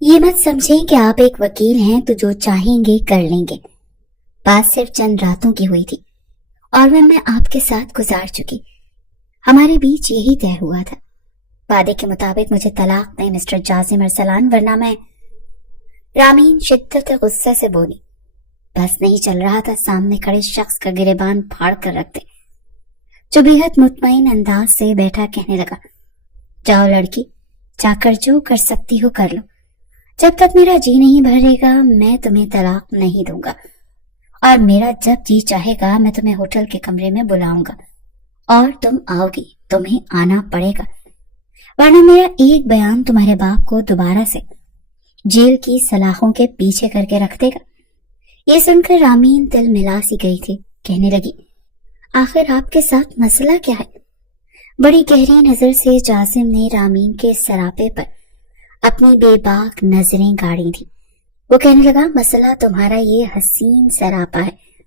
یہ مت سمجھیں کہ آپ ایک وکیل ہیں تو جو چاہیں گے کر لیں گے۔ بات صرف چند راتوں کی ہوئی تھی اور میں آپ کے ساتھ گزار چکی۔ ہمارے بیچ یہی طے ہوا تھا۔ وعدے کے مطابق مجھے طلاق دیں مسٹر جاسم ارسلان، ورنہ میں… رامین شدت غصے سے بولی۔ بس نہیں چل رہا تھا سامنے کھڑے شخص کا گریبان پھاڑ کر رکھتے، جو بے حد مطمئن انداز سے بیٹھا کہنے لگا، جاؤ لڑکی، جا کر جو کر سکتی ہو کر لو۔ جب تک میرا جی نہیں بھرے گا میں تمہیں طلاق نہیں دوں گا، اور میرا جب جی چاہے گا میں تمہیں ہوٹل کے کمرے میں بلاؤں گا اور تم آؤ گی، تمہیں آنا پڑے گا، ورنہ میرا ایک بیان تمہارے باپ کو دوبارہ سے جیل کی سلاخوں کے پیچھے کر کے رکھ دے گا۔ یہ سن کر رامین دل ملا سی گئی تھی، کہنے لگی، آخر آپ کے ساتھ مسئلہ کیا ہے؟ بڑی گہری نظر سے جاسم نے رامین کے سراپے پر اپنی بے باک نظریں گاڑی تھی۔ وہ کہنے لگا، مسئلہ تمہارا یہ حسین سراپا ہے،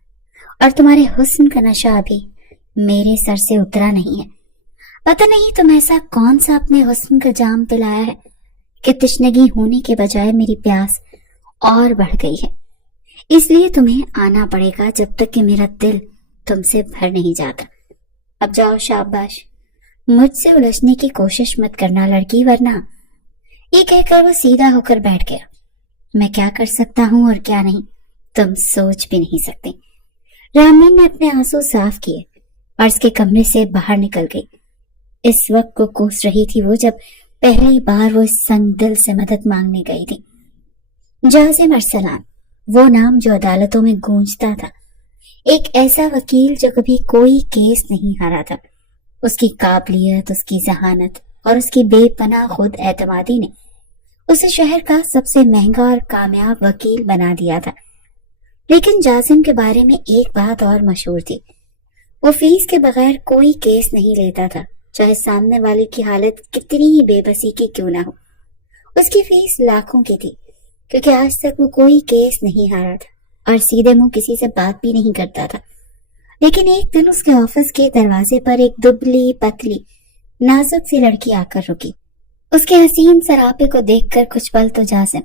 اور تمہارے حسن کا نشہ ابھی میرے سر سے اترا نہیں ہے۔ پتہ نہیں تم ایسا کون سا اپنے حسن کا جام پلایا ہے کہ تشنگی ہونے کے بجائے میری پیاس اور بڑھ گئی ہے۔ اس لیے تمہیں آنا پڑے گا جب تک کہ میرا دل تم سے بھر نہیں جاتا۔ اب جاؤ، شاباش، مجھ سے الجھنے کی کوشش مت کرنا لڑکی، ورنہ… یہ کہہ کر وہ سیدھا ہو کر بیٹھ گیا۔ میں کیا کر سکتا ہوں اور کیا نہیں تم سوچ بھی نہیں سکتے۔ رامین نے اپنے آنسو صاف کیے اور اس کے کمرے سے باہر نکل گئی۔ اس وقت کو کوس رہی تھی وہ جب پہلی بار وہ اس سنگ دل سے مدد مانگنے گئی تھی۔ جاسم ارسلان، وہ نام جو عدالتوں میں گونجتا تھا، ایک ایسا وکیل جو کبھی کوئی کیس نہیں ہارا تھا۔ اس کی قابلیت، اس کی ذہانت اور اس کی بے پناہ خود اعتمادی نے اسے شہر کا سب سے مہنگا اور کامیاب وکیل بنا دیا تھا۔ لیکن جاسم کے بارے میں ایک بات اور مشہور تھی، وہ فیس کے بغیر کوئی کیس نہیں لیتا تھا، چاہے سامنے والے کی حالت کتنی ہی بے بسی کی کیوں نہ ہو۔ اس کی فیس لاکھوں کی تھی، کیونکہ آج تک وہ کوئی کیس نہیں ہارا تھا اور سیدھے منہ کسی سے بات بھی نہیں کرتا تھا۔ لیکن ایک دن اس کے آفس کے دروازے پر ایک دبلی پتلی نازک سی لڑکی آ کر رکی۔ اس کے حسین سراپے کو دیکھ کر کچھ پل تو جاسم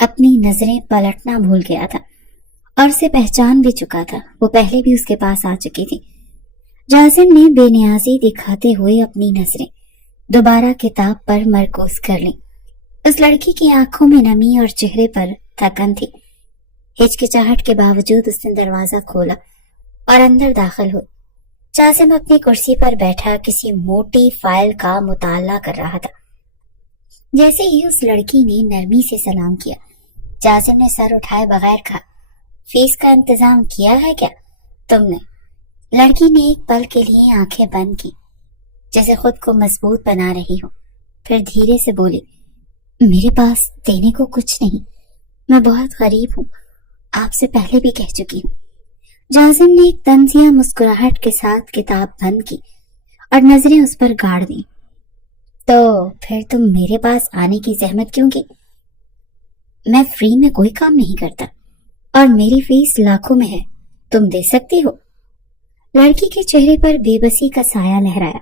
اپنی نظریں پلٹنا بھول گیا تھا اور اسے پہچان بھی چکا تھا۔ وہ پہلے بھی اس کے پاس آ چکی تھی۔ جاسم نے بے نیازی دکھاتے ہوئے اپنی نظریں دوبارہ کتاب پر مرکوز کر لیں۔ اس لڑکی کی آنکھوں میں نمی اور چہرے پر تھکن تھی۔ ہچکچاہٹ کے باوجود اس نے دروازہ کھولا اور اندر داخل ہوئی۔ جاسم اپنی کرسی پر بیٹھا کسی موٹی فائل کا مطالعہ کر رہا تھا۔ جیسے ہی اس لڑکی نے نرمی سے سلام کیا، جاسم نے سر اٹھائے بغیر کہا، فیس کا انتظام کیا ہے کیا تم نے؟ لڑکی نے ایک پل کے لیے آنکھیں بند کی، جیسے خود کو مضبوط بنا رہی ہو، پھر دھیرے سے بولی، میرے پاس دینے کو کچھ نہیں، میں بہت غریب ہوں، آپ سے پہلے بھی کہہ چکی ہوں۔ جاسم نے ایک طنزیہ مسکراہٹ کے ساتھ کتاب بند کی اور نظریں اس پر گاڑ دیں۔ تو پھر تم میرے پاس آنے کی زحمت کیوں کی؟ میں فری میں کوئی کام نہیں کرتا اور میری فیس لاکھوں میں ہے، تم دے سکتی ہو؟ لڑکی کے چہرے پر بے بسی کا سایہ لہرایا،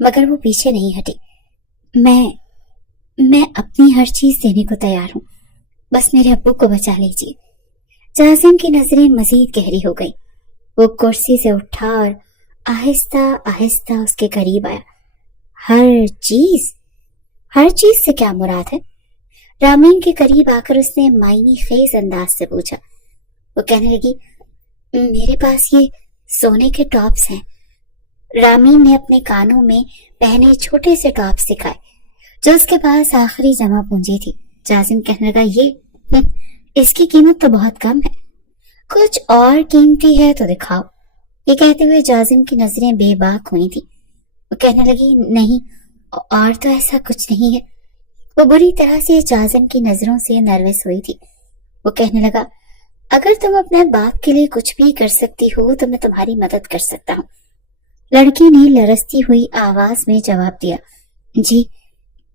مگر وہ پیچھے نہیں ہٹی۔ میں اپنی ہر چیز دینے کو تیار ہوں، بس میرے ابو کو بچا لیجیے۔ جاسم کی نظریں مزید گہری ہو گئی۔ وہ کرسی سے اٹھا اور آہستہ آہستہ اس کے قریب آیا۔ ہر چیز سے کیا مراد ہے؟ رامین کے قریب آ کر اس نے معنی خیز انداز سے پوچھا۔ وہ کہنے لگی، میرے پاس یہ سونے کے ٹاپس ہیں۔ رامین نے اپنے کانوں میں پہنے چھوٹے سے ٹاپس دکھائے جو اس کے پاس آخری جمع پونجی تھی۔ جاسم کہنے لگا، یہ اس کی قیمت تو بہت کم ہے، کچھ اور قیمتی ہے تو دکھاؤ۔ یہ کہتے ہوئے جاسم کی نظریں بے باک ہوئی تھی۔ وہ کہنے لگی، نہیں، اور تو ایسا کچھ نہیں ہے۔ وہ بری طرح سے جاسم کی نظروں سے نروس ہوئی تھی۔ وہ کہنے لگا، اگر تم اپنے باپ کے لیے کچھ بھی کر سکتی ہو تو میں تمہاری مدد کر سکتا ہوں۔ لڑکی نے لرزتی ہوئی آواز میں جواب دیا، جی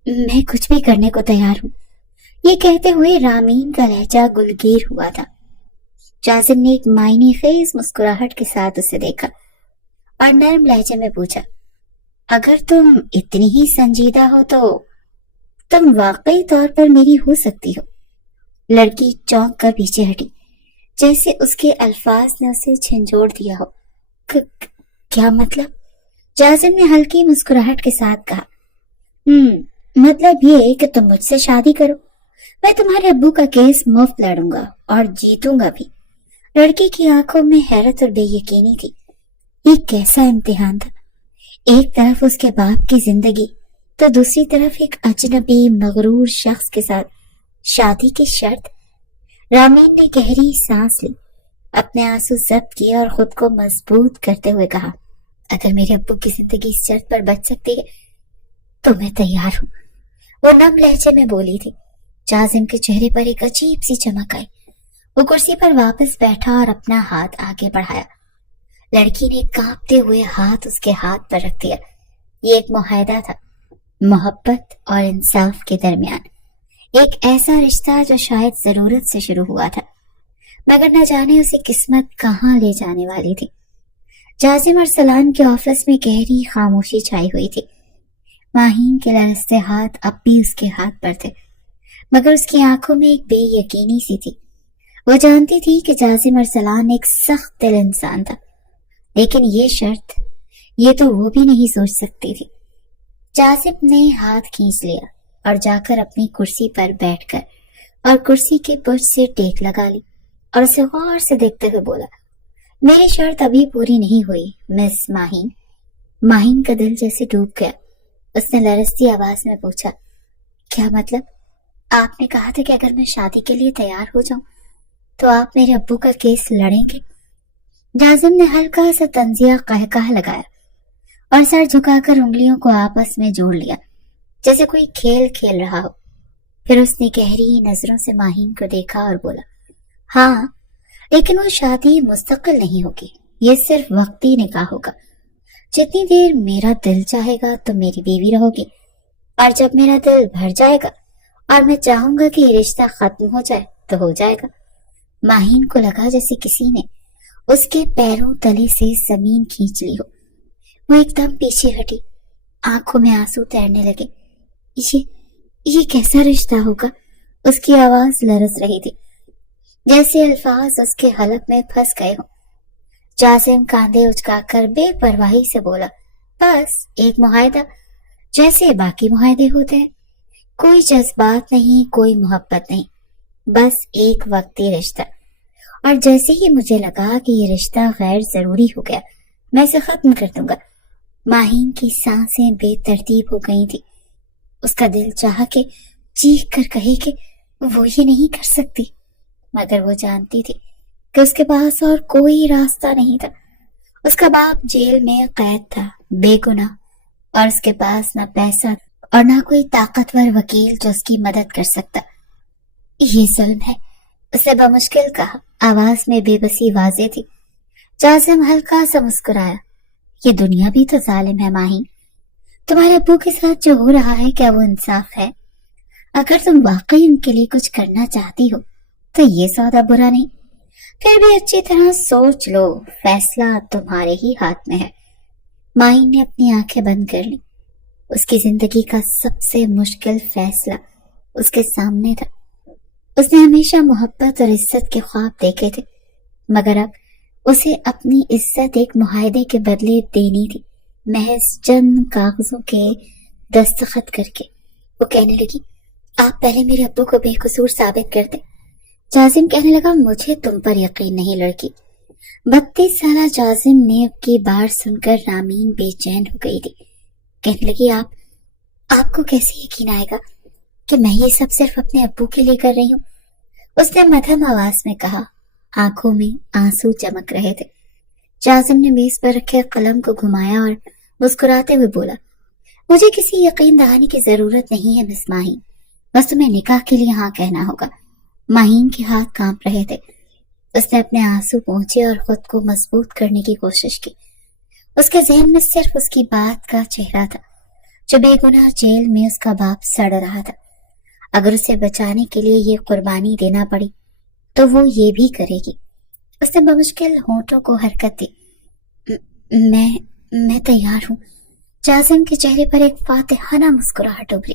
میں کچھ بھی کرنے کو تیار ہوں۔ یہ کہتے ہوئے رامین کا لہجہ گلگیر ہوا تھا۔ جاسم نے ایک معنی خیز مسکراہٹ کے ساتھ اسے دیکھا اور نرم لہجے میں پوچھا، اگر تم اتنی ہی سنجیدہ ہو تو تم واقعی طور پر میری ہو سکتی ہو۔ لڑکی چونک کر پیچھے ہٹی، جیسے اس کے الفاظ نے اسے جھنجھوڑ دیا ہو۔ کیا مطلب؟ جازم نے ہلکی مسکراہٹ کے ساتھ کہا، مطلب یہ کہ تم مجھ سے شادی کرو، میں تمہارے ابو کا کیس مفت لڑوں گا اور جیتوں گا بھی۔ لڑکی کی آنکھوں میں حیرت اور بے یقینی تھی۔ یہ کیسا امتحان تھا؟ ایک طرف اس کے باپ کی زندگی تو دوسری طرف ایک اجنبی مغرور شخص کے ساتھ شادی کی شرط۔ رامین نے گہری سانس لی، اپنے آنسو ضبط کیے اور خود کو مضبوط کرتے ہوئے کہا، اگر میرے ابو کی زندگی اس شرط پر بچ سکتی ہے تو میں تیار ہوں۔ وہ نم لہجے میں بولی تھی۔ جازم کے چہرے پر ایک عجیب سی چمک آئی۔ وہ کرسی پر واپس بیٹھا اور اپنا ہاتھ آگے بڑھایا۔ لڑکی نے کانپتے ہوئے ہاتھ اس کے ہاتھ پر رکھ دیا۔ یہ ایک معاہدہ تھا، محبت اور انصاف کے درمیان، ایک ایسا رشتہ جو شاید ضرورت سے شروع ہوا تھا، مگر نہ جانے اسے قسمت کہاں لے جانے والی تھی۔ جازم ارسلان کے آفس میں گہری خاموشی چھائی ہوئی تھی۔ ماہین کے لرزتے ہاتھ اب بھی اس کے ہاتھ پر تھے، مگر اس کی آنکھوں میں ایک بے یقینی سی تھی۔ وہ جانتی تھی کہ جازم ارسلان ایک سخت دل انسان تھا، لیکن یہ شرط، یہ تو وہ بھی نہیں سوچ سکتی تھی۔ جازم نے ہاتھ کھینچ لیا اور جا کر اپنی کرسی پر بیٹھ کر اور کرسی کے پشت سے ٹیک لگا لی اور اسے غور سے دیکھتے ہوئے بولا، میری شرط ابھی پوری نہیں ہوئی مس ماہین۔ ماہین کا دل جیسے ڈوب گیا۔ اس نے لرزتی آواز میں پوچھا، کیا مطلب؟ آپ نے کہا تھا کہ اگر میں شادی کے لیے تیار ہو جاؤں تو آپ میرے ابو کا کیس لڑیں گے؟ جازم نے ہلکا سا طنزیہ قہقہ لگایا اور سر جھکا کر انگلیوں کو آپس میں جوڑ لیا، جیسے کوئی کھیل کھیل رہا ہو۔ پھر اس نے گہری نظروں سے ماہین کو دیکھا اور بولا، ہاں، لیکن وہ شادی مستقل نہیں ہوگی، یہ صرف وقتی نکاح ہوگا۔ جتنی دیر میرا دل چاہے گا تو میری بیوی رہو گی، اور جب میرا دل بھر جائے گا اور میں چاہوں گا کہ یہ رشتہ ختم ہو جائے تو ہو جائے گا۔ ماہین کو لگا جیسے کسی نے اس کے پیروں تلے سے زمین کھینچ لی ہو۔ وہ ایک دم پیچھے ہٹی، آنکھوں میں آنسو تیرنے لگے۔ یہ کیسا رشتہ ہوگا؟ اس کی آواز لرز رہی تھی، جیسے الفاظ اس کے حلق میں پھنس گئے ہوں۔ جازم کاندھے اچکا کر بے پرواہی سے بولا، بس ایک معاہدہ، جیسے باقی معاہدے ہوتے ہیں، کوئی جذبات نہیں، کوئی محبت نہیں، بس ایک وقتی رشتہ۔ اور جیسے ہی مجھے لگا کہ یہ رشتہ غیر ضروری ہو گیا، میں اسے ختم کر دوں گا۔ ماہین کی سانسیں بے ترتیب ہو گئی تھی۔ اس کا دل چاہا کہ چیخ کر کہے کہ وہ یہ نہیں کر سکتی، مگر وہ جانتی تھی کہ اس کے پاس اور کوئی راستہ نہیں تھا۔ اس کا باپ جیل میں قید تھا، بے گناہ، اور اس کے پاس نہ پیسہ اور نہ کوئی طاقتور وکیل جو اس کی مدد کر سکتا۔ یہ ظلم ہے، اسے بمشکل کہا، آواز میں بے بسی واضح تھی۔ جازم ہلکا سا مسکرایا، یہ دنیا بھی تو ظالم ہے ماہین۔ تمہارے ابو کے ساتھ جو ہو رہا ہے، کیا وہ انصاف ہے؟ اگر تم واقعی ان کے لیے کچھ کرنا چاہتی ہو تو یہ سودا برا نہیں، پھر بھی اچھی طرح سوچ لو، فیصلہ تمہارے ہی ہاتھ میں ہے۔ ماہین نے اپنی آنکھیں بند کر لی۔ اس کی زندگی کا سب سے مشکل فیصلہ اس کے سامنے تھا۔ اس نے ہمیشہ محبت اور عزت کے خواب دیکھے تھے، مگر اب اسے اپنی عزت ایک معاہدے کے بدلے دینی تھی، محض چند کاغذوں کے دستخط کر کے۔ وہ کہنے لگی، آپ پہلے میرے ابو کو بے قصور ثابت کر دیں۔ جازم کہنے لگا، مجھے تم پر یقین نہیں لڑکی۔ 32 سالہ جازم نے اب کی بار سن کر رامین بے چین ہو گئی تھی۔ کہنے لگی، آپ کو کیسے یقین آئے گا کہ میں یہ سب صرف اپنے ابو کے لیے کر رہی ہوں؟ اس نے مدھم آواز میں کہا، آنکھوں میں آنسو چمک رہے تھے۔ جازم نے میز پر رکھے قلم کو گھمایا اور مسکراتے ہوئے بولا، مجھے کسی یقین دہانی کی ضرورت نہیں ہے مس ماہین، بس تمہیں نکاح کے لیے ہاں کہنا ہوگا۔ ماہین کے ہاتھ کانپ رہے تھے۔ اس نے اپنے آنسو پہنچے اور خود کو مضبوط کرنے کی کوشش کی۔ اس کے ذہن میں صرف اس کی بات کا چہرہ تھا، جو بے گناہ جیل میں اس کا باپ سڑ رہا تھا۔ اگر اسے بچانے کے لیے یہ قربانی دینا پڑی تو وہ یہ بھی کرے گی۔ اس نے بمشکل ہونٹوں کو حرکت دی۔ میں تیار ہوں۔ جازم کے چہرے پر ایک فاتحانہ مسکراہٹ ابھری۔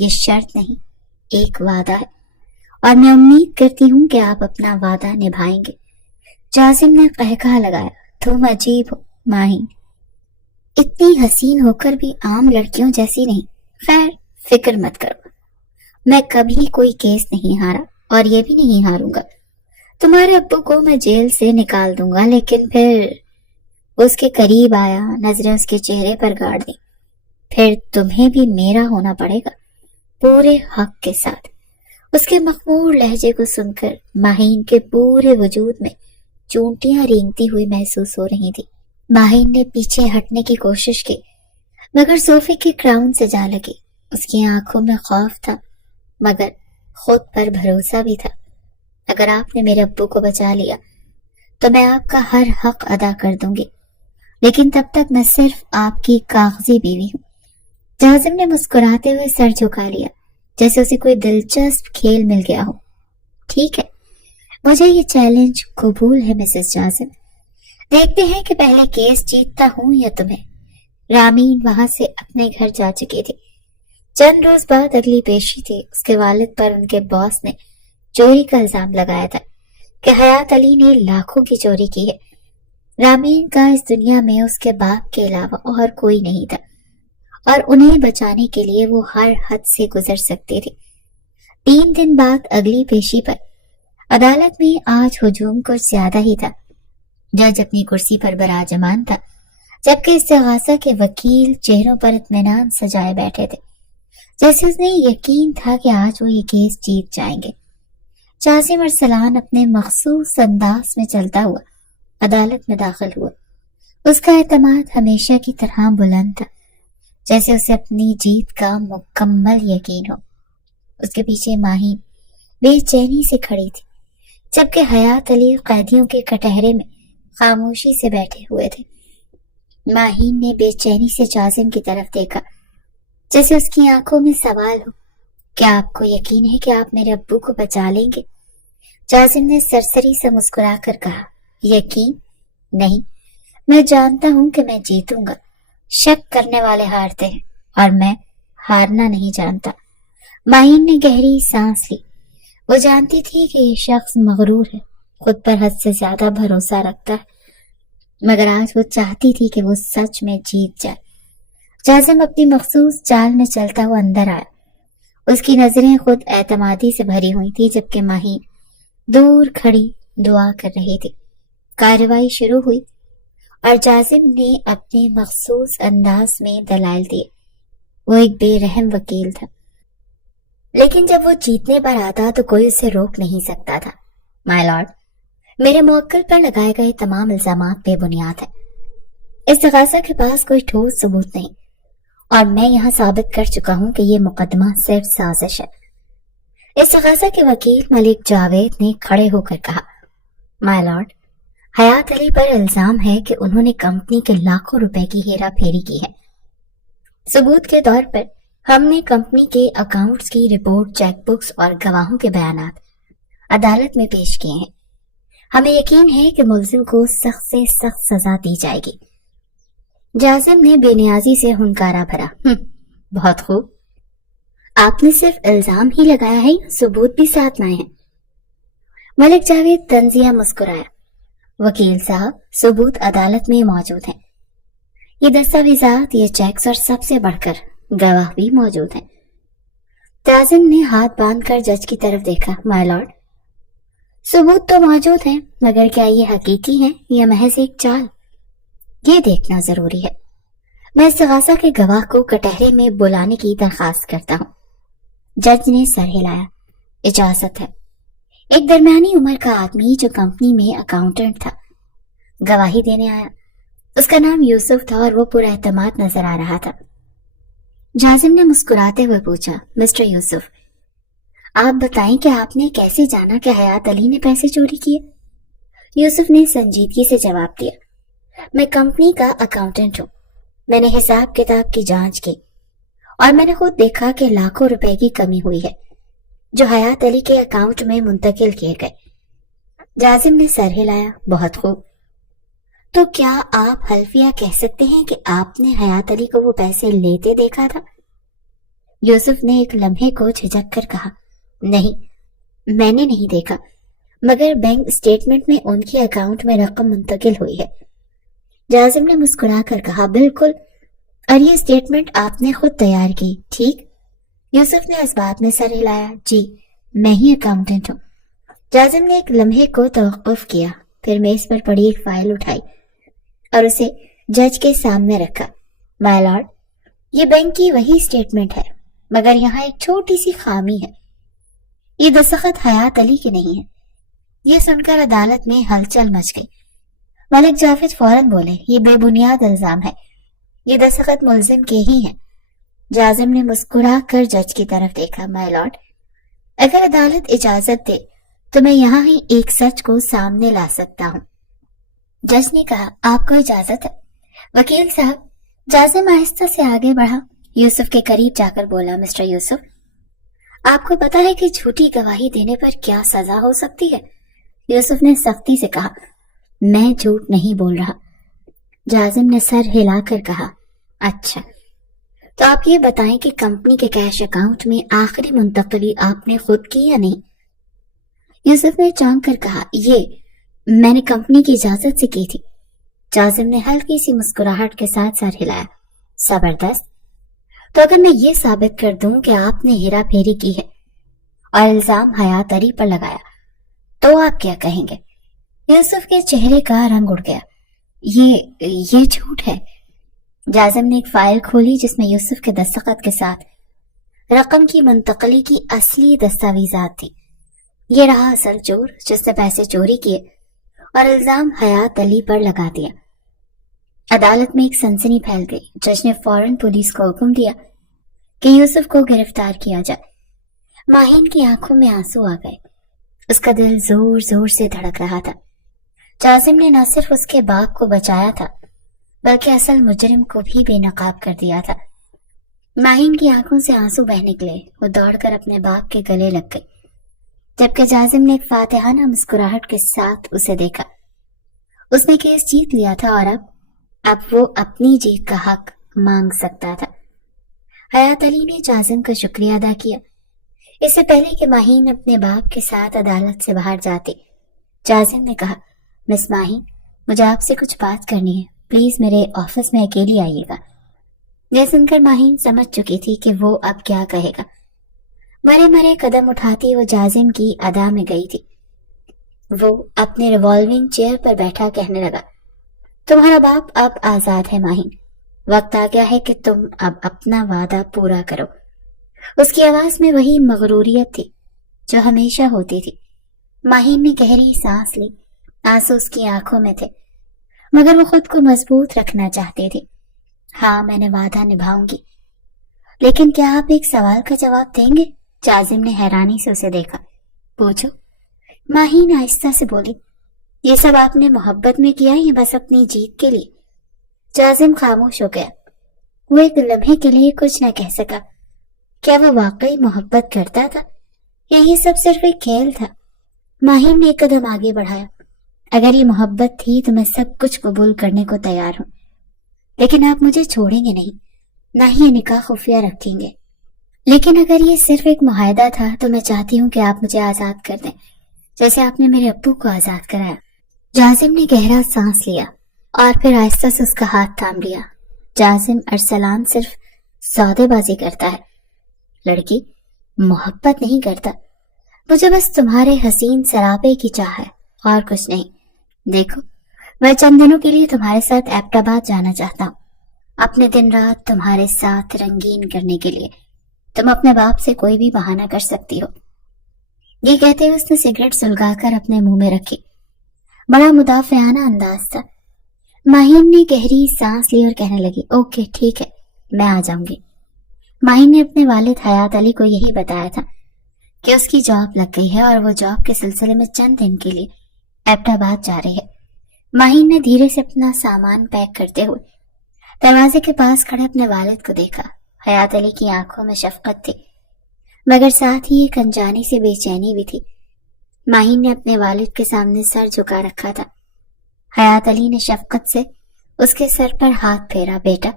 یہ شرط نہیں، ایک وعدہ ہے، اور میں امید کرتی ہوں کہ آپ اپنا وعدہ نبھائیں گے۔ جازم نے قہقہا لگایا۔ تم عجیب ہو ماہین، اتنی حسین ہو کر بھی عام لڑکیوں جیسی نہیں۔ خیر فکر مت کرو، میں کبھی کوئی کیس نہیں ہارا اور یہ بھی نہیں ہاروں گا۔ تمہارے ابو کو میں جیل سے نکال دوں گا، لیکن پھر اس کے قریب آیا، نظریں اس کے چہرے پر گاڑ دی، پھر تمہیں بھی میرا ہونا پڑے گا پورے حق کے ساتھ۔ اس کے مخمور لہجے کو سن کر ماہین کے پورے وجود میں چونٹیاں رینگتی ہوئی محسوس ہو رہی تھی۔ ماہین نے پیچھے ہٹنے کی کوشش کی مگر صوفے کے کراؤن سے جا لگی۔ اس کی آنکھوں میں خوف تھا مگر خود پر بھروسہ بھی تھا۔ اگر آپ نے میرے ابو کو بچا لیا تو میں آپ کا ہر حق ادا کر دوں گی، لیکن تب تک میں صرف آپ کی کاغذی بیوی ہوں۔ جازم نے مسکراتے ہوئے سر جھکا لیا جیسے اسے کوئی دلچسپ کھیل مل گیا ہو۔ ٹھیک ہے، مجھے یہ چیلنج قبول ہے مسز جازم، دیکھتے ہیں کہ پہلے کیس جیتتا ہوں یا تمہیں۔ رامین وہاں سے اپنے گھر جا چکی تھی۔ چند روز بعد اگلی پیشی تھی۔ اس کے والد پر ان کے باس نے چوری کا الزام لگایا تھا کہ حیات علی نے لاکھوں کی چوری کی ہے۔ رامین کا اس دنیا میں اس کے باپ کے علاوہ اور کوئی نہیں تھا اور انہیں بچانے کے لیے وہ ہر حد سے گزر سکتے تھے۔ 3 دن بعد اگلی پیشی پر عدالت میں آج ہجوم کچھ زیادہ ہی تھا۔ جج اپنی کرسی پر براجمان تھا جبکہ استغاثہ کے وکیل چہروں پر اطمینان سجائے بیٹھے تھے، جیسے اس نے یقین تھا کہ آج وہ یہ کیس جیت جائیں گے۔ جازم ارسلان اپنے مخصوص انداز میں چلتا ہوا عدالت میں داخل ہوا۔ اس کا اعتماد ہمیشہ کی طرح بلند تھا، جیسے اسے اپنی جیت کا مکمل یقین ہو۔ اس کے پیچھے ماہین بے چینی سے کھڑی تھی جبکہ حیات علی قیدیوں کے کٹہرے میں خاموشی سے بیٹھے ہوئے تھے۔ ماہین نے بے چینی سے جازم کی طرف دیکھا جیسے اس کی آنکھوں میں سوال ہو، کیا آپ کو یقین ہے کہ آپ میرے ابو کو بچا لیں گے؟ جازم نے سرسری سے مسکرا کر کہا، یقین نہیں، میں جانتا ہوں کہ میں جیتوں گا۔ شک کرنے والے ہارتے ہیں اور میں ہارنا نہیں جانتا۔ ماہین نے گہری سانس لی۔ وہ جانتی تھی کہ یہ شخص مغرور ہے، خود پر حد سے زیادہ بھروسہ رکھتا ہے، مگر آج وہ چاہتی تھی کہ وہ سچ میں جیت جائے۔ جازم اپنی مخصوص چال میں چلتا ہوا اندر آیا۔ اس کی نظریں خود اعتمادی سے بھری ہوئی تھی جبکہ ماہین دور کھڑی دعا کر رہی تھی۔ کارروائی شروع ہوئی اور جازم نے اپنے مخصوص انداز میں دلائل دیے۔ وہ ایک بے رحم وکیل تھا، لیکن جب وہ جیتنے پر آتا تو کوئی اسے روک نہیں سکتا تھا۔ مائی لارڈ، میرے موکل پر لگائے گئے تمام الزامات بے بنیاد ہیں۔ استغاثہ کے پاس کوئی ٹھوس ثبوت نہیں اور میں یہاں ثابت کر چکا ہوں کہ یہ مقدمہ صرف سازش ہے۔ استغاثہ کے وکیل ملک جاوید نے کھڑے ہو کر کہا، مائی لارڈ، حیات علی پر الزام ہے کہ انہوں نے کمپنی کے لاکھوں روپے کی ہیرا پھیری کی ہے۔ ثبوت کے طور پر ہم نے کمپنی کے اکاؤنٹس کی رپورٹ، چیک بکس اور گواہوں کے بیانات عدالت میں پیش کیے ہیں۔ ہمیں یقین ہے کہ ملزم کو سخت سے سخت سزا دی جائے گی۔ جازم نے بے نیازی سے ہنکارا بھرا، بہت خوب، آپ نے صرف الزام ہی لگایا ہے، ثبوت بھی ساتھ لائے ہیں؟ ملک جاوید طنزیہ مسکرایا، وکیل صاحب، ثبوت عدالت میں موجود ہیں، یہ دستاویزات، یہ چیکس اور سب سے بڑھ کر گواہ بھی موجود ہیں۔ جازم نے ہاتھ باندھ کر جج کی طرف دیکھا، مائی لارڈ، ثبوت تو موجود ہیں مگر کیا یہ حقیقی ہیں یا محض ایک چال؟ یہ دیکھنا ضروری ہے۔ میں استغاثہ کے گواہ کو کٹہرے میں بلانے کی درخواست کرتا ہوں۔ جج نے سر ہلایا، اجازت ہے۔ ایک درمیانی عمر کا آدمی جو کمپنی میں اکاؤنٹنٹ تھا گواہی دینے آیا۔ اس کا نام یوسف تھا اور وہ پر اعتماد نظر آ رہا تھا۔ جازم نے مسکراتے ہوئے پوچھا، مسٹر یوسف، آپ بتائیں کہ آپ نے کیسے جانا کہ حیات علی نے پیسے چوری کیے؟ یوسف نے سنجیدگی سے جواب دیا، میں کمپنی کا اکاؤنٹنٹ ہوں، میں نے حساب کتاب کی جانچ کی اور میں نے خود دیکھا کہ لاکھوں روپے کی کمی ہوئی ہے جو حیات علی کے اکاؤنٹ میں منتقل کیے گئے۔ جازم نے سر ہلایا، بہت خوب، تو کیا آپ حلفیہ کہہ سکتے ہیں کہ آپ نے حیات علی کو وہ پیسے لیتے دیکھا تھا؟ یوسف نے ایک لمحے کو جھجک کر کہا، نہیں، میں نے نہیں دیکھا، مگر بینک اسٹیٹمنٹ میں ان کے اکاؤنٹ میں رقم منتقل ہوئی ہے۔ جازم نے مسکرا کر کہا، بالکل، اور یہ اسٹیٹمنٹ آپ نے خود تیار کی، ٹھیک؟ یوسف نے اس بات میں سر ہلایا، جی، میں ہی اکاؤنٹنٹ ہوں۔ جازم نے ایک لمحے کو توقف کیا، پھر میز پر پڑی ایک فائل اٹھائی اور اسے جج کے سامنے رکھا۔ مائی لارڈ، یہ بینک کی وہی اسٹیٹمنٹ ہے، مگر یہاں ایک چھوٹی سی خامی ہے۔ یہ دستخط حیات علی کے نہیں ہے۔ یہ سن کر عدالت میں ہلچل مچ گئی۔ ملک جاوید فوراً بولے، یہ بے بنیاد الزام ہے، یہ دستخط ملزم کے ہی ہیں۔ جازم نے مسکرا کر جج کی طرف دیکھا، مائی لارڈ، اگر عدالت اجازت دے تو میں یہاں ہی ایک سچ کو سامنے لا سکتا ہوں۔ جج نے کہا، آپ کو اجازت ہے؟ وکیل صاحب، جازم آہستہ سے آگے بڑھا، یوسف کے قریب جا کر بولا، مسٹر یوسف، آپ کو پتا ہے کہ جھوٹی گواہی دینے پر کیا سزا ہو سکتی ہے؟ یوسف نے سختی سے کہا، میں جھوٹ نہیں بول رہا۔ جازم نے سر ہلا کر کہا، اچھا، تو آپ یہ بتائیں کہ کمپنی کے کیش اکاؤنٹ میں آخری منتقلی آپ نے خود کی یا نہیں؟ یوسف نے چونک کر کہا، یہ میں نے کمپنی کی اجازت سے کی تھی۔ جازم نے ہلکی سی مسکراہٹ کے ساتھ سر ہلایا، زبردست، تو اگر میں یہ ثابت کر دوں کہ آپ نے ہیرا پھیری کی ہے اور الزام حیات علی پر لگایا تو آپ کیا کہیں گے؟ یوسف کے چہرے کا رنگ اڑ گیا، یہ جھوٹ ہے۔ جازم نے ایک فائل کھولی جس میں یوسف کے دستخط کے ساتھ رقم کی منتقلی کی اصلی دستاویزات تھی۔ یہ رہا اصل چور جس نے پیسے چوری کیے اور الزام حیات علی پر لگا دیا۔ عدالت میں ایک سنسنی پھیل گئی۔ جج نے فوراً پولیس کو حکم دیا کہ یوسف کو گرفتار کیا جائے۔ ماہین کی آنکھوں میں آنسو آ گئے، اس کا دل زور زور سے دھڑک رہا تھا۔ جازم نے نہ صرف اس کے باپ کو بچایا تھا بلکہ اصل مجرم کو بھی بے نقاب کر دیا تھا۔ ماہین کی آنکھوں سے آنسو بہہ نکلے، وہ دوڑ کر اپنے باپ کے گلے لگ گئی، جبکہ جازم نے ایک فاتحانہ مسکراہٹ کے ساتھ اسے دیکھا۔ اس نے کیس جیت لیا تھا اور اب وہ اپنی جیت کا حق مانگ سکتا تھا۔ حیات علی نے جازم کا شکریہ ادا کیا۔ اس سے پہلے کہ ماہین اپنے باپ کے ساتھ عدالت سے باہر جاتی، جازم نے کہا، مس ماہین، مجھے آپ سے کچھ بات کرنی ہے، پلیز میرے آفس میں اکیلی آئیے گا۔ یہ سن کر ماہین سمجھ چکی تھی کہ وہ اب کیا کہے گا۔ مرے مرے قدم اٹھاتی وہ جازم کی ادا میں گئی تھی۔ وہ اپنے ریوالونگ چیئر پر بیٹھا کہنے لگا، تمہارا باپ اب آزاد ہے ماہین، وقت آ گیا ہے کہ تم اب اپنا وعدہ پورا کرو۔ اس کی آواز میں وہی مغروریت تھی جو ہمیشہ ہوتی تھی۔ ماہین نے گہری سانس لی، آنسو اس کی آنکھوں میں تھے، مگر وہ خود کو مضبوط رکھنا چاہتی تھی۔ ہاں، میں نے وعدہ نبھاؤں گی، لیکن کیا آپ ایک سوال کا جواب دیں گے؟ جازم نے حیرانی سے اسے دیکھا۔ پوچھو، ماہین آہستہ سے بولی۔ یہ سب آپ نے محبت میں کیا یا بس اپنی جیت کے لیے؟ جازم خاموش ہو گیا۔ وہ ایک لمحے کے لیے کچھ نہ کہہ سکا۔ کیا وہ واقعی محبت کرتا تھا یا یہ سب صرف ایک کھیل تھا؟ ماہین نے ایک قدم آگے بڑھایا۔ اگر یہ محبت تھی تو میں سب کچھ قبول کرنے کو تیار ہوں، لیکن آپ مجھے چھوڑیں گے نہیں، نہ ہی یہ نکاح خفیہ رکھیں گے۔ لیکن اگر یہ صرف ایک معاہدہ تھا تو میں چاہتی ہوں کہ آپ مجھے آزاد کر دیں، جیسے آپ نے میرے ابو کو آزاد کرایا۔ جازم نے گہرا سانس لیا اور پھر آہستہ سے اس کا ہاتھ تھام لیا۔ جازم، ارسلان صرف سودے بازی کرتا ہے، لڑکی محبت نہیں کرتا۔ مجھے بس تمہارے حسین سرابے کی چاہ ہے اور کچھ نہیں۔ دیکھو، میں چند دنوں کے لیے تمہارے ساتھ ایبٹ آباد جانا چاہتا ہوں، اپنے دن رات تمہارے ساتھ رنگین کرنے کے لیے۔ تم اپنے باپ سے کوئی بھی بہانہ کر سکتی ہو۔ یہ کہتے ہوئے اس نے سگریٹ سلگا کر اپنے منہ میں رکھی۔ بڑا مدافعانہ انداز تھا۔ ماہین نے گہری سانس لی اور کہنے لگی، اوکے ٹھیک ہے، میں آ جاؤں گی۔ ماہین نے اپنے والد حیات علی کو یہی بتایا تھا کہ اس کی جاب لگ گئی ہے اور وہ جاب کے سلسلے میں چند دن کے لیے ایبٹ آباد جا رہی ہے۔ ماہین نے دھیرے سے اپنا سامان پیک کرتے ہوئے دروازے کے پاس کھڑے اپنے والد کو دیکھا۔ حیات علی کی آنکھوں میں شفقت تھی، مگر ساتھ ہی ایک انجانی سے بے چینی بھی تھی۔ ماہین نے اپنے والد کے سامنے سر جھکا رکھا تھا۔ حیات علی نے شفقت سے اس کے سر پر ہاتھ پھیرا، بیٹا،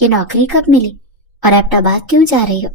یہ نوکری کب ملی اور ایبٹ آباد کیوں جا رہی ہو؟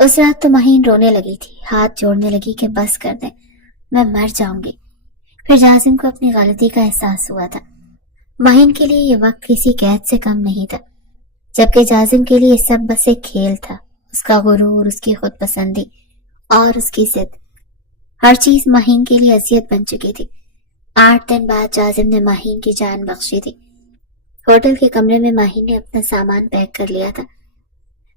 اس رات تو مہین رونے لگی تھی، ہاتھ جوڑنے لگی کہ بس کر دیں، میں مر جاؤں گی۔ پھر جازم کو اپنی غلطی کا احساس ہوا تھا۔ مہین کے لیے یہ وقت کسی قید سے کم نہیں تھا، جبکہ جازم کے لیے سب بس ایک کھیل تھا۔ اس کا غرور، اس کی خود پسندی اور اس کی ضد، ہر چیز مہین کے لیے اذیت بن چکی تھی۔ 8 دن بعد جازم نے مہین کی جان بخشی تھی۔ ہوٹل کے کمرے میں مہین نے اپنا سامان پیک کر لیا تھا۔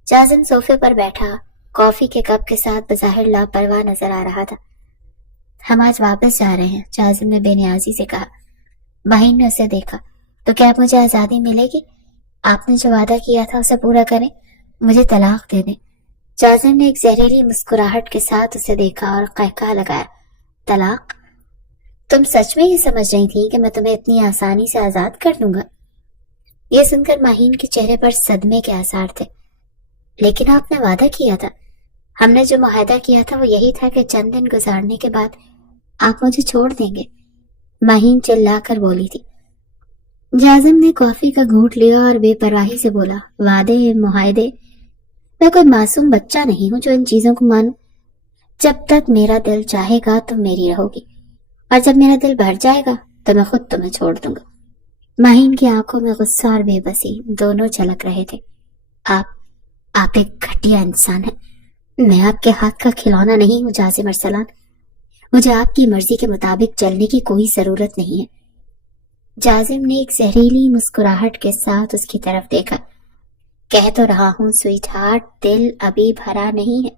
جازم صوفے پر بیٹھا کافی کے کپ کے ساتھ بظاہر لاپرواہ نظر آ رہا تھا۔ ہم آج واپس جا رہے ہیں، جازم نے بے نیازی سے کہا۔ مہین نے اسے دیکھا۔ تو کیا اب مجھے آزادی ملے گی؟ آپ نے جو وعدہ کیا تھا اسے پورا کریں، مجھے طلاق دے دیں۔ جازم نے ایک زہریلی مسکراہٹ کے ساتھ اسے دیکھا اور قہقہ لگایا۔ طلاق؟ تم سچ میں یہ سمجھ رہی تھی کہ میں تمہیں اتنی آسانی سے آزاد کر دوں گا؟ یہ سن کر مہین کے چہرے پر صدمے کے آثار تھے۔ لیکن آپ نے وعدہ کیا تھا، ہم نے جو معاہدہ کیا تھا وہ یہی تھا کہ چند دن گزارنے کے بعد آپ مجھے چھوڑ دیں گے، مہین چلا کر بولی تھی۔ جازم نے کافی کا گھونٹ لیا اور بے پرواہی سے بولا، وعدے، معاہدے، میں کوئی معصوم بچہ نہیں ہوں جو ان چیزوں کو مانوں۔ جب تک میرا دل چاہے گا تم میری رہو گی، اور جب میرا دل بھر جائے گا تو میں خود تمہیں چھوڑ دوں گا۔ مہین کی آنکھوں میں غصہ اور بے بسی دونوں جھلک رہے تھے۔ آپ ایک گھٹیا انسان ہیں، میں آپ کے ہاتھ کا کھلونا نہیں ہوں جازم ارسلان، مجھے آپ کی مرضی کے مطابق چلنے کی کوئی ضرورت نہیں ہے۔ جازم نے ایک زہریلی مسکراہٹ کے ساتھ اس کی طرف دیکھا۔ کہہ تو رہا ہوں سویٹ ہارٹ، دل ابھی بھرا نہیں ہے،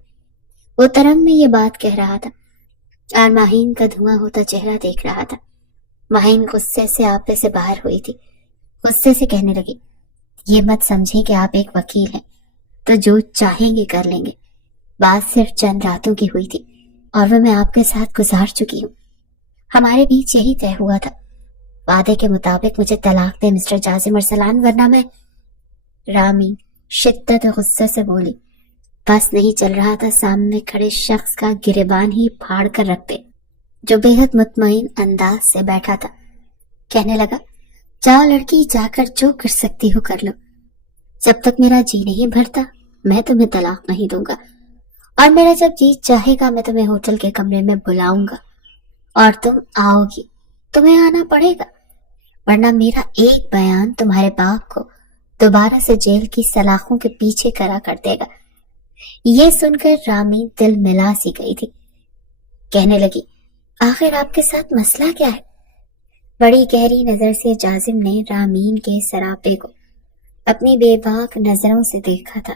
وہ ترنگ میں یہ بات کہہ رہا تھا اور مہین کا دھواں ہوتا چہرہ دیکھ رہا تھا۔ مہین غصے سے آپے سے باہر ہوئی تھی، غصے سے کہنے لگی، یہ مت سمجھیں کہ آپ ایک وکیل ہیں تو جو چاہیں گے کر لیں گے، بات صرف چند راتوں کی ہوئی تھی اور وہ میں آپ کے ساتھ گزار چکی ہوں۔ ہمارے بیچ یہی طے ہوا تھا، وعدے کے مطابق مجھے طلاق دے مسٹر جازم ارسلان، ورنہ میں… رامی شدت غصے سے بولی۔ بس نہیں چل رہا تھا سامنے کھڑے شخص کا گریبان ہی پھاڑ کر رکھتے، جو بے حد مطمئن انداز سے بیٹھا تھا۔ کہنے لگا، جاؤ لڑکی، جا کر جو کر سکتی ہو کر لو، جب تک میرا جی نہیں بھرتا میں تمہیں طلاق نہیں دوں گا، اور میرا جب جی چاہے گا میں تمہیں ہوٹل کے کمرے میں بلاؤں گا اور تم آؤ گی، تمہیں آنا پڑے گا، ورنہ میرا ایک بیان تمہارے باپ کو دوبارہ سے جیل کی سلاخوں کے پیچھے کرا کر دے گا۔ یہ سن کر رامی دل ملا سی گئی تھی۔ کہنے لگی، آخر آپ کے ساتھ مسئلہ کیا ہے؟ بڑی گہری نظر سے جازم نے رامین کے سراپے کو اپنی بے باک نظروں سے دیکھا تھا۔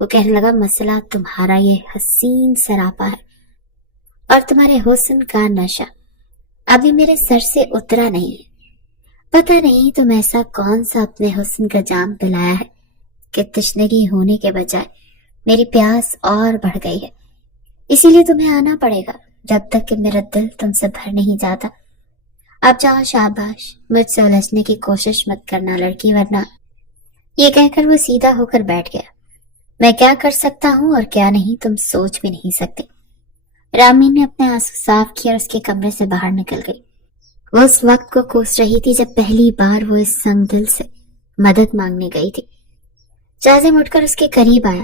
وہ کہنے لگا، مسئلہ تمہارا یہ حسین سراپا ہے اور تمہارے حسن کا نشہ ابھی میرے سر سے اترا نہیں ہے۔ پتہ نہیں تم ایسا کون سا اپنے حسن کا جام پلایا ہے کہ تشنگی ہونے کے بجائے میری پیاس اور بڑھ گئی ہے، اسی لیے تمہیں آنا پڑے گا جب تک کہ میرا دل تم سے بھر نہیں جاتا۔ اب جاؤ، شاباش، مجھ سے الجھنے کی کوشش مت کرنا لڑکی، ورنہ… یہ کہہ کر وہ سیدھا ہو کر بیٹھ گیا۔ میں کیا کر سکتا ہوں اور کیا نہیں تم سوچ بھی نہیں سکتے۔ رامی نے اپنے آنسو صاف کیا اور اس کے کمرے سے باہر نکل گئی۔ وہ اس وقت کو کوس رہی تھی جب پہلی بار وہ اس سنگ دل سے مدد مانگنے گئی تھی۔ جازم اٹھ کر اس کے قریب آیا۔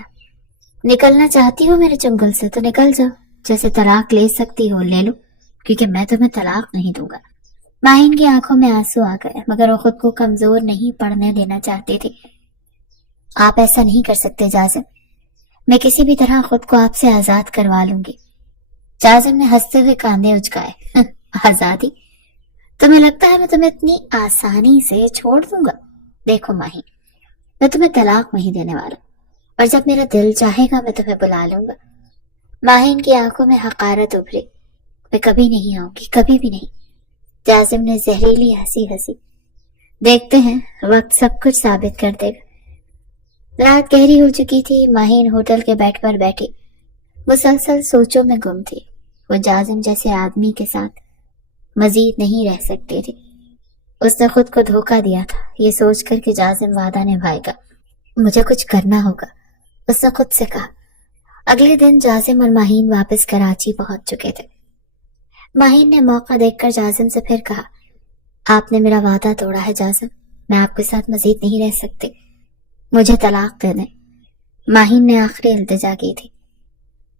نکلنا چاہتی ہو میرے چنگل سے تو نکل جاؤ، جیسے طلاق لے سکتی ہو لے لو، کیونکہ میں تمہیں طلاق نہیں دوں گا۔ ماہین کی آنکھوں میں آنسو آ گئے، مگر وہ خود کو کمزور نہیں پڑنے دینا چاہتی تھی۔ آپ ایسا نہیں کر سکتے جازم، میں کسی بھی طرح خود کو آپ سے آزاد کروا لوں گی۔ جازم نے ہنستے ہوئے کاندھے اچکائے۔ آزادی؟ تمہیں لگتا ہے میں تمہیں اتنی آسانی سے چھوڑ دوں گا؟ دیکھو ماہین، میں تمہیں طلاق نہیں دینے والا، اور جب میرا دل چاہے گا میں تمہیں بلا لوں گا۔ ماہین کی آنکھوں میں حقارت ابھری۔ میں کبھی نہیں آؤں گی، کبھی بھی نہیں۔ جازم نے زہریلی ہنسی ہنسی۔ دیکھتے ہیں، وقت سب کچھ ثابت کر دے گا۔ رات گہری ہو چکی تھی۔ ماہین ہوٹل کے بیڈ پر بیٹھی مسلسل سوچوں میں گم تھی۔ وہ جازم جیسے آدمی کے ساتھ مزید نہیں رہ سکتی تھی۔ اس نے خود کو دھوکہ دیا تھا، یہ سوچ کر کہ جازم وعدہ نبھائے گا۔ مجھے کچھ کرنا ہوگا، اس نے خود سے کہا۔ اگلے دن جازم اور ماہین واپس کراچی پہنچ چکے تھے۔ ماہین نے موقع دیکھ کر جازم سے پھر کہا، آپ نے میرا وعدہ توڑا ہے جازم، میں آپ کے ساتھ مزید نہیں رہ سکتی، مجھے طلاق دے دیں۔ ماہین نے آخری التجا کی تھی۔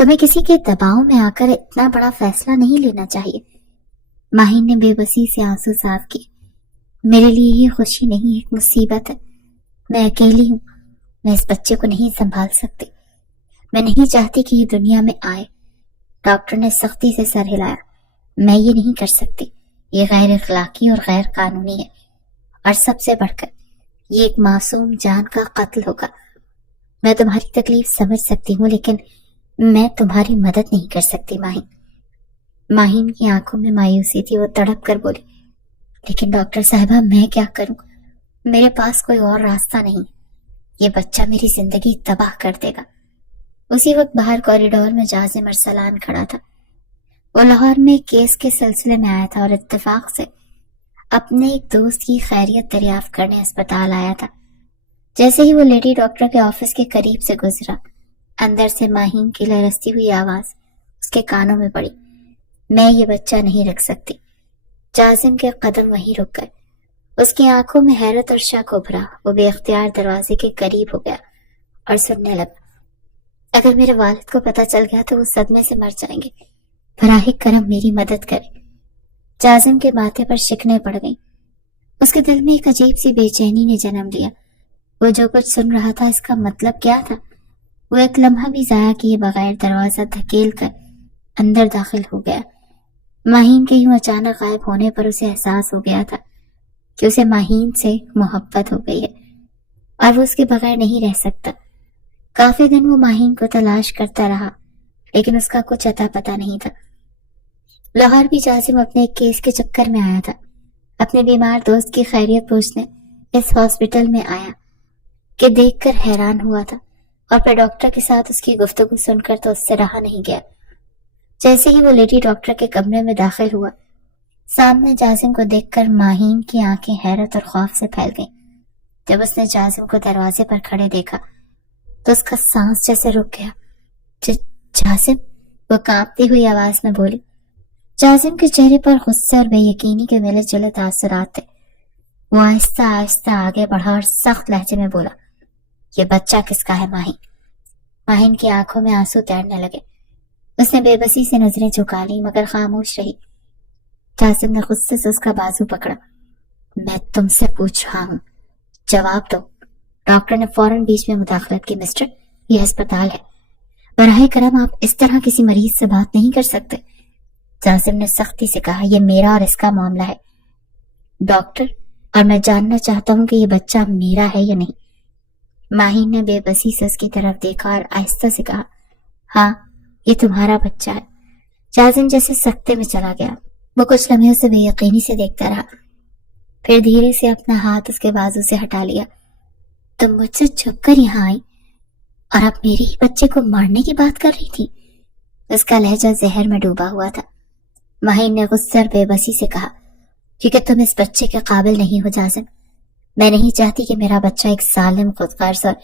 تمہیں کسی کے دباؤ میں آ کر اتنا بڑا فیصلہ نہیں لینا چاہیے۔ ماہین نے بے بسی سے آنسو صاف کیے۔ میرے لیے یہ خوشی نہیں، ایک مصیبت ہے۔ میں اکیلی ہوں، میں اس بچے کو نہیں سنبھال سکتی۔ میں نہیں چاہتی کہ یہ دنیا میں آئے۔ ڈاکٹر نے سختی سے سر ہلایا۔ میں یہ نہیں کر سکتی، یہ غیر اخلاقی اور غیر قانونی ہے، اور سب سے بڑھ کر یہ ایک معصوم جان کا قتل ہوگا۔ میں تمہاری تکلیف سمجھ سکتی ہوں، لیکن میں تمہاری مدد نہیں کر سکتی ماہین۔ ماہین کی آنکھوں میں مایوسی تھی، وہ تڑپ کر بولی، لیکن ڈاکٹر صاحبہ میں کیا کروں؟ میرے پاس کوئی اور راستہ نہیں، یہ بچہ میری زندگی تباہ کر دے گا۔ اسی وقت باہر کوریڈور میں جازم ارسلان کھڑا تھا۔ وہ لاہور میں کیس کے سلسلے میں آیا تھا اور اتفاق سے اپنے ایک دوست کی خیریت دریافت کرنے اسپتال آیا تھا۔ جیسے ہی وہ لیڈی ڈاکٹر کے آفس کے قریب سے گزرا، اندر سے ماہین کی لرزتی ہوئی آواز اس کے کانوں میں پڑی، میں یہ بچہ نہیں رکھ سکتی۔ جازم کے قدم وہیں رک گئے۔ اس کی آنکھوں میں حیرت اور شک ابھرا۔ وہ بے اختیار دروازے کے قریب ہو گیا اور سننے لگا، اگر میرے والد کو پتہ چل گیا تو وہ صدمے سے مر جائیں گے، براہ کرم میری مدد کرے۔ جازم کے ماتھے پر شکنیں پڑ گئیں۔ اس کے دل میں ایک عجیب سی بے چینی نے جنم لیا۔ وہ جو کچھ سن رہا تھا اس کا مطلب کیا تھا؟ وہ ایک لمحہ بھی ضائع کیے بغیر دروازہ دھکیل کر اندر داخل ہو گیا۔ ماہین کے یوں اچانک غائب ہونے پر اسے احساس ہو گیا تھا کہ اسے ماہین سے محبت ہو گئی ہے اور وہ اس کے بغیر نہیں رہ سکتا۔ کافی دن وہ ماہین کو تلاش کرتا رہا، لیکن اس کا کچھ اتا پتہ نہیں تھا۔ لاہور بھی جازم اپنے ایک کیس کے چکر میں آیا تھا۔ اپنے بیمار دوست کی خیریت پوچھنے اس ہاسپٹل میں آیا کہ دیکھ کر حیران ہوا تھا، اور پھر ڈاکٹر کے ساتھ اس کی گفتگو سن کر تو اس سے رہا نہیں گیا۔ جیسے ہی وہ لیڈی ڈاکٹر کے کمرے میں داخل ہوا، سامنے جازم کو دیکھ کر ماہین کی آنکھیں حیرت اور خوف سے پھیل گئیں۔ جب اس نے جازم کو دروازے پر کھڑے دیکھا تو اس کا سانس جیسے رک گیا۔ جازم، وہ کانپتی ہوئی آواز میں بولی۔ جازم کے چہرے پر غصے اور بے یقینی کے ملے جلے تاثرات تھے۔ وہ آہستہ آہستہ آگے بڑھا اور سخت لہجے میں بولا، یہ بچہ کس کا ہے ماہین؟ ماہین کی آنکھوں میں آنسو تیرنے لگے۔ اس نے بے بسی سے نظریں جھکا لی مگر خاموش رہی۔ جازم نے غصے سے اس کا بازو پکڑا۔ میں تم سے پوچھ رہا ہوں، جواب دو۔ ڈاکٹر نے فوراً بیچ میں مداخلت کی۔ مسٹر، یہ ہسپتال ہے، براہ کرم آپ اس طرح کسی مریض سے بات نہیں کر سکتے۔ جازم نے سختی سے کہا، یہ میرا اور اس کا معاملہ ہے ڈاکٹر، اور میں جاننا چاہتا ہوں کہ یہ بچہ میرا ہے یا نہیں۔ ماہین نے بے بسی سے اس کی طرف دیکھا اور آہستہ سے کہا، ہاں یہ تمہارا بچہ ہے۔ جازم جیسے سکتے میں چلا گیا۔ وہ کچھ لمحے اسے بے یقینی سے دیکھتا رہا، پھر دھیرے سے اپنا ہاتھ اس کے بازو سے ہٹا لیا۔ تم مجھ سے چھپ کر یہاں آئی اور اب میرے ہی بچے کو مارنے کی بات کر رہی تھی؟ اس کا لہجہ زہر میں ڈوبا ہوا تھا۔ ماہین نے غصے اور بے بسی سے کہا، کیونکہ تم اس بچے کے قابل نہیں ہو جازم۔ میں نہیں چاہتی کہ میرا بچہ ایک ظالم، خود غرض اور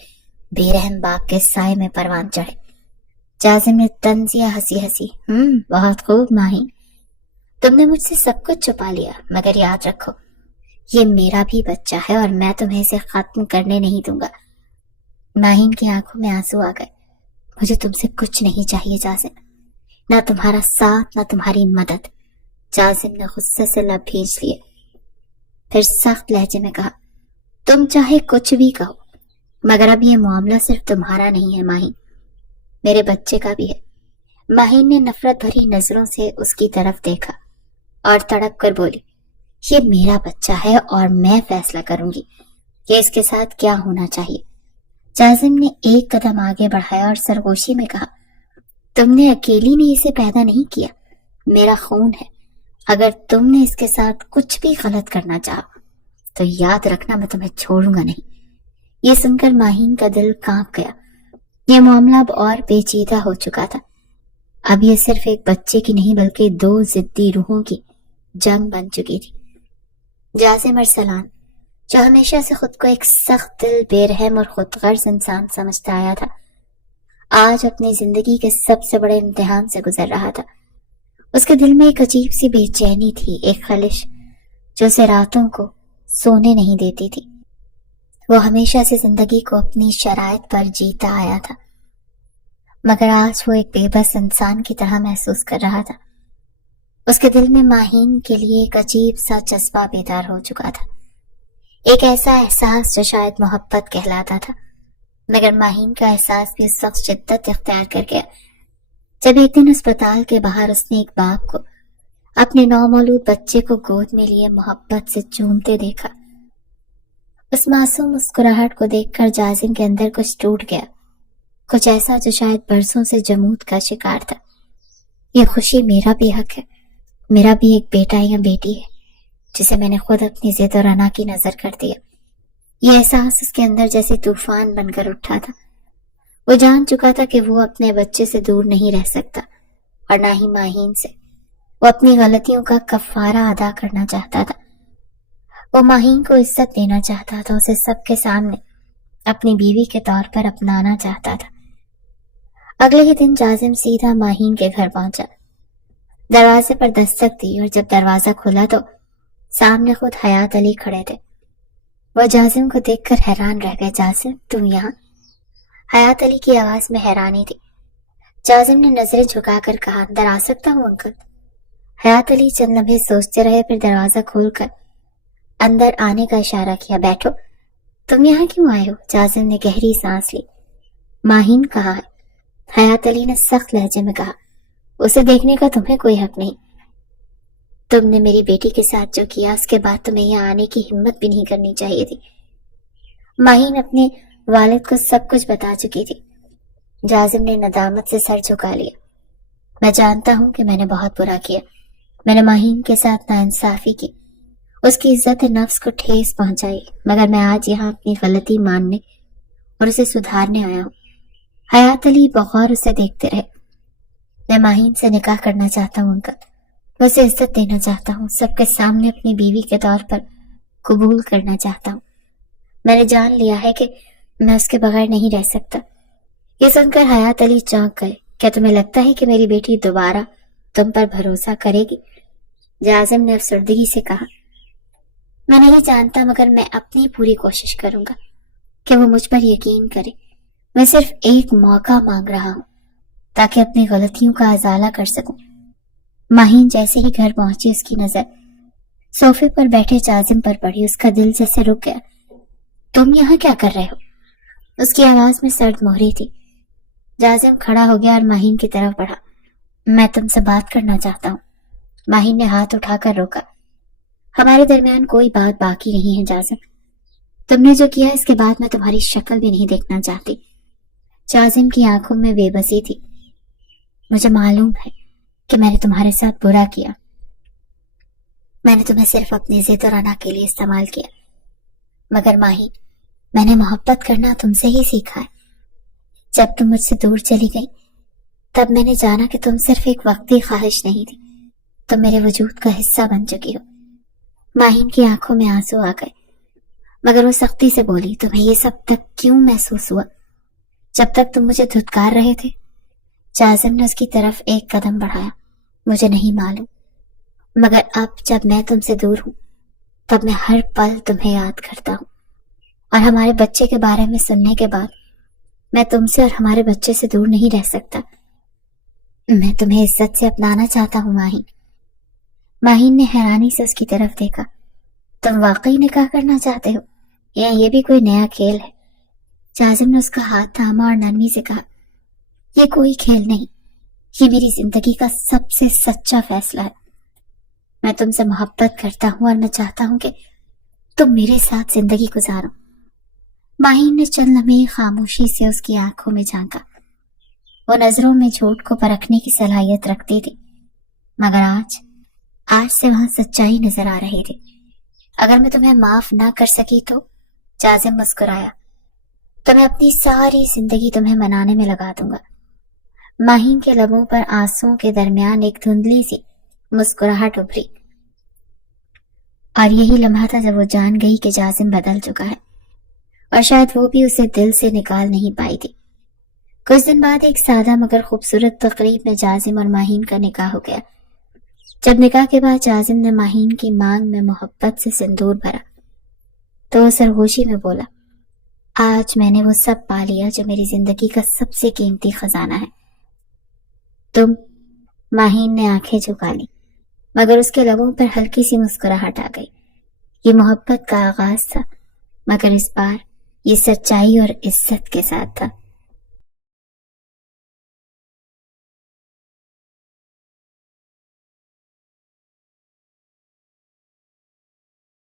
بے رحم باپ کے سائے میں پروان چڑھے۔ جازم نے طنزیہ ہنسی۔ بہت خوب ماہین، تم نے مجھ سے سب کچھ چھپا لیا، مگر یاد رکھو یہ میرا بھی بچہ ہے اور میں تمہیں اسے ختم کرنے نہیں دوں گا۔ ماہین کی آنکھوں میں آنسو آ گئے۔ مجھے تم سے کچھ نہیں چاہیے جازم، نہ تمہارا ساتھ نہ تمہاری مدد۔ جازم نے غصے سے لب بھیج لیے، پھر سخت لہجے میں کہا، تم چاہے کچھ بھی کہو، مگر اب یہ معاملہ صرف تمہارا نہیں ہے ماہین، میرے بچے کا بھی ہے۔ ماہین نے نفرت بھری نظروں سے اس کی طرف دیکھا اور تڑپ کر بولی، یہ میرا بچہ ہے اور میں فیصلہ کروں گی کہ اس کے ساتھ کیا ہونا چاہیے۔ جازم نے ایک قدم آگے بڑھایا اور سرگوشی میں کہا، تم نے اکیلی نے اسے پیدا نہیں کیا، میرا خون ہے۔ اگر تم نے اس کے ساتھ کچھ بھی غلط کرنا چاہا تو یاد رکھنا میں تمہیں چھوڑوں گا نہیں۔ یہ سن کر ماہین کا دل کانپ گیا۔ یہ معاملہ اب اور پیچیدہ ہو چکا تھا۔ اب یہ صرف ایک بچے کی نہیں بلکہ دو ضدی روحوں کی جنگ بن چکی تھی۔ جازم ارسلان، جو ہمیشہ سے خود کو ایک سخت دل، بے رحم اور خود غرض انسان سمجھتا آیا تھا، آج اپنی زندگی کے سب سے بڑے امتحان سے گزر رہا تھا۔ اس کے دل میں ایک عجیب سی بے چینی تھی، ایک خلش جو اسے راتوں کو سونے نہیں دیتی تھی۔ وہ ہمیشہ سے زندگی کو اپنی شرائط پر جیتا آیا تھا، مگر آج وہ ایک بے بس انسان کی طرح محسوس کر رہا تھا۔ اس کے دل میں ماہین کے لیے ایک عجیب سا جذبہ بیدار ہو چکا تھا، ایک ایسا احساس جو شاید محبت کہلاتا تھا، مگر ماہین کا احساس بھی اس وقت شدت اختیار کر گیا جب ایک دن اسپتال کے باہر اس نے ایک باپ کو اپنے نومولود بچے کو گود میں لیے محبت سے چومتے دیکھا۔ اس معصوم مسکراہٹ کو دیکھ کر جازم کے اندر کچھ ٹوٹ گیا، کچھ ایسا جو شاید برسوں سے جمود کا شکار تھا۔ یہ خوشی میرا بھی حق ہے، میرا بھی ایک بیٹا یا بیٹی ہے جسے میں نے خود اپنی ضد اور انا کی نظر کر دیا۔ یہ احساس اس کے اندر جیسے طوفان بن کر اٹھا تھا۔ وہ جان چکا تھا کہ وہ اپنے بچے سے دور نہیں رہ سکتا اور نہ ہی ماہین سے۔ وہ اپنی غلطیوں کا کفارہ ادا کرنا چاہتا تھا۔ وہ ماہین کو عزت دینا چاہتا تھا، اسے سب کے سامنے اپنی بیوی کے طور پر اپنانا چاہتا تھا۔ اگلے ہی دن جازم سیدھا ماہین کے گھر پہنچا، دروازے پر دستک دی اور جب دروازہ کھلا تو سامنے خود حیات علی کھڑے تھے۔ وہ جازم کو دیکھ کر حیران رہ گئے۔ جازم تم یہاں؟ حیات علی کی آواز میں حیرانی تھی۔ جازم نے نظریں جھکا کر کہا، اندر آ سکتا ہوں انکل؟ حیات علی چند لمحے سوچتے رہے، پھر دروازہ کھول کر اندر آنے کا اشارہ کیا۔ بیٹھو، تم یہاں کیوں آئے ہو؟ جازم نے گہری سانس لی۔ ماہین کہاں ہے؟ حیات علی نے سخت لہجے میں کہا، اسے دیکھنے کا تمہیں کوئی حق نہیں۔ تم نے میری بیٹی کے ساتھ جو کیا اس کے بعد تمہیں یہاں آنے کی ہمت بھی نہیں کرنی چاہیے تھی۔ ماہین اپنے والد کو سب کچھ بتا چکی تھی۔ جازم نے ندامت سے سر جھکا لیا۔ میں جانتا ہوں کہ میں نے بہت برا کیا، میں نے ماہین کے ساتھ ناانصافی کی، اس کی عزت نفس کو ٹھیس پہنچائی، مگر میں آج یہاں اپنی غلطی ماننے اور اسے سدھارنے آیا ہوں۔ حیات علی بغور اسے دیکھتے رہے۔ میں ماہین سے نکاح کرنا چاہتا ہوں انکل، میں اسے عزت دینا چاہتا ہوں، سب کے سامنے اپنی بیوی کے طور پر قبول کرنا چاہتا ہوں۔ میں نے جان لیا ہے کہ میں اس کے بغیر نہیں رہ سکتا۔ یہ سن کر حیات علی چونک گئے۔ کیا تمہیں لگتا ہے کہ میری بیٹی دوبارہ تم پر بھروسہ کرے گی؟ جازم نے افسردگی سے کہا، میں نہیں جانتا، مگر میں اپنی پوری کوشش کروں گا کہ وہ مجھ پر یقین کرے۔ میں صرف ایک موقع مانگ رہا ہوں تاکہ اپنی غلطیوں کا ازالہ کر سکوں۔ ماہین جیسے ہی گھر پہنچی اس کی نظر صوفے پر بیٹھے جازم پر پڑی۔ اس کا دل جیسے رک گیا۔ تم یہاں کیا کر رہے ہو؟ اس کی آواز میں سرد مہری تھی۔ جازم کھڑا ہو گیا اور ماہین کی طرف بڑھا۔ میں تم سے بات کرنا چاہتا ہوں۔ ماہین نے ہاتھ اٹھا کر روکا۔ ہمارے درمیان کوئی بات باقی نہیں ہے جازم، تم نے جو کیا اس کے بعد میں تمہاری شکل بھی نہیں دیکھنا چاہتی۔ جازم کی آنکھوں میں بے بسی تھی۔ مجھے معلوم ہے کہ میں نے تمہارے ساتھ برا کیا، میں نے تمہیں صرف اپنی ضد اور انا کے لیے استعمال کیا، مگر ماہین میں نے محبت کرنا تم سے ہی سیکھا ہے۔ جب تم مجھ سے دور چلی گئی تب میں نے جانا کہ تم صرف ایک وقتی خواہش نہیں تھی، تم میرے وجود کا حصہ بن چکی ہو۔ ماہین کی آنکھوں میں آنسو آ گئے، مگر وہ سختی سے بولی، تمہیں یہ سب تک کیوں محسوس ہوا جب تک تم مجھے دھتکار رہے تھے؟ جازم نے اس کی طرف ایک قدم بڑھایا۔ مجھے نہیں معلوم، مگر اب جب میں تم سے دور ہوں تب میں ہر پل تمہیں یاد کرتا ہوں، اور ہمارے بچے کے بارے میں سننے کے بعد میں تم سے اور ہمارے بچے سے دور نہیں رہ سکتا۔ میں تمہیں عزت سے اپنانا چاہتا ہوں ماہین۔ ماہین نے حیرانی سے اس کی طرف دیکھا۔ تم واقعی نکاح کرنا چاہتے ہو یا یہ بھی کوئی نیا کھیل ہے؟ جازم نے اس کا ہاتھ تھاما اور نرمی سے کہا، یہ کوئی کھیل نہیں، یہ میری زندگی کا سب سے سچا فیصلہ ہے۔ میں تم سے محبت کرتا ہوں اور میں چاہتا ہوں کہ تم میرے ساتھ زندگی گزارو۔ ماہین نے چند لمحے خاموشی سے اس کی آنکھوں میں جھانکا۔ وہ نظروں میں جھوٹ کو پرکھنے کی صلاحیت رکھتی تھی، مگر آج سے وہاں سچائی نظر آ رہی تھی۔ اگر میں تمہیں معاف نہ کر سکی تو؟ جازم مسکرایا، تو میں اپنی ساری زندگی تمہیں منانے میں لگا دوں گا۔ ماہین کے لبوں پر آنسوؤں کے درمیان ایک دھندلی سی مسکراہٹ ابھری، اور یہی لمحہ تھا جب وہ جان گئی کہ جازم بدل چکا ہے، اور شاید وہ بھی اسے دل سے نکال نہیں پائی تھی۔ کچھ دن بعد ایک سادہ مگر خوبصورت تقریب میں جازم اور ماہین کا نکاح ہو گیا۔ جب نکاح کے بعد جازم نے ماہین کی مانگ میں محبت سے سندور بھرا تو وہ سرگوشی میں بولا، آج میں نے وہ سب پا لیا جو میری زندگی کا سب سے قیمتی خزانہ ہے۔ تم؟ ماہین نے آنکھیں جھکا لی، مگر اس کے لبوں پر ہلکی سی مسکراہٹ آ گئی۔ یہ محبت کا آغاز تھا، مگر اس بار یہ سچائی اور عزت کے ساتھ تھا۔